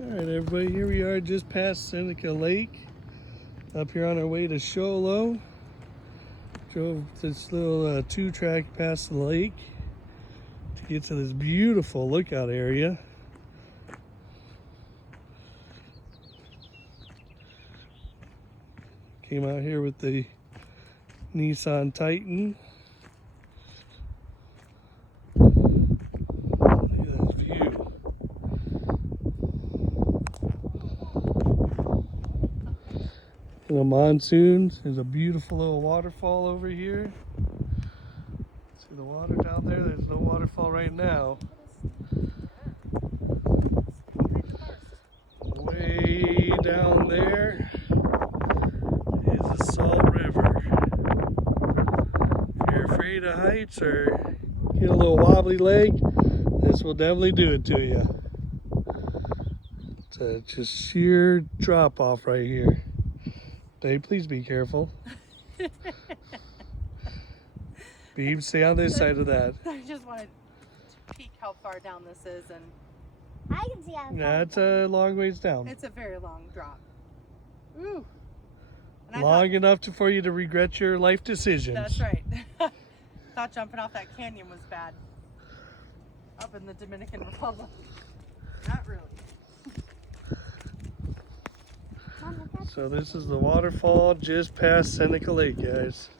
Alright everybody, here we are just past Seneca Lake. Up here on our way to Showlow. Drove this little 2-track past the lake to get to this beautiful lookout area. Came out here with the Nissan Titan. In a monsoon, there's a beautiful little waterfall over here. See the water down there? There's no waterfall right now. Way down there is the Salt River. If you're afraid of heights or get a little wobbly leg, this will definitely do it to you. It's a just sheer drop off right here. Dave, please be careful. Beeb, stay on this side of that. I just wanted to peek how far down this is, and I can see how far. Yeah, it's a long ways down. it's a very long drop. Ooh. And Long enough for you to regret your life decisions. That's right. Thought jumping off that canyon was bad. Up in the Dominican Republic. Not really. So this is the waterfall just past Seneca Lake, guys.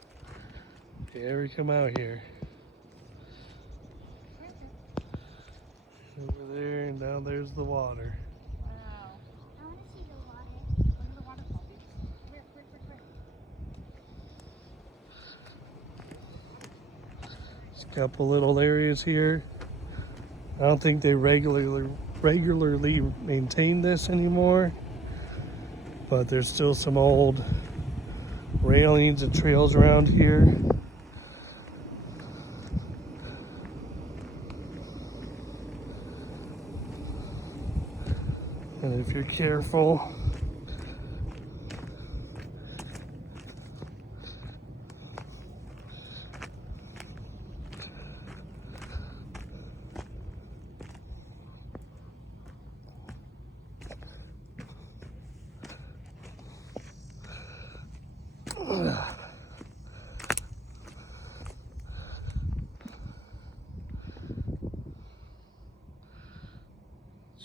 Here we come out here. Over there and down there's the water. Wow. I want to see the water. Look at the waterfall, dude. Where? There's a couple little areas here. I don't think they regularly maintain this anymore. But there's still some old railings and trails around here. And if you're careful,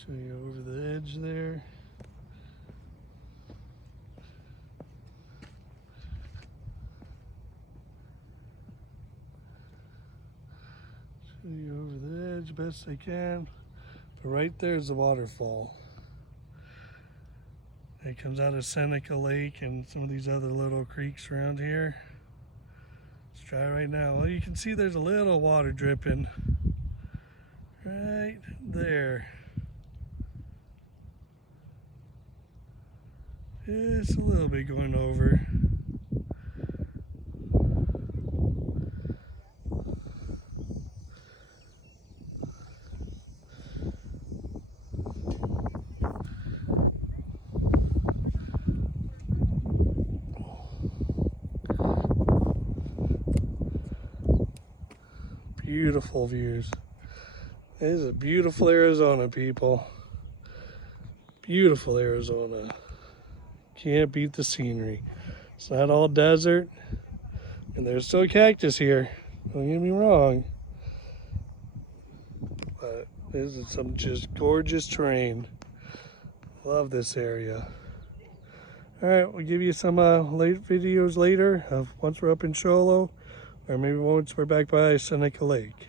show you over the edge there. Show you over the edge best I can. But right there's the waterfall. It comes out of Seneca Lake and some of these other little creeks around here. Let's try right now. Well, you can see there's a little water dripping right there. Just a little bit going over. Beautiful views. This is a beautiful Arizona, people. Beautiful Arizona. Can't beat the scenery. It's not all desert. And there's still cactus here. Don't get me wrong. But this is some just gorgeous terrain. Love this area. Alright, we'll give you some late videos later of once we're up in Showlow. Or maybe once we're back by Seneca Lake.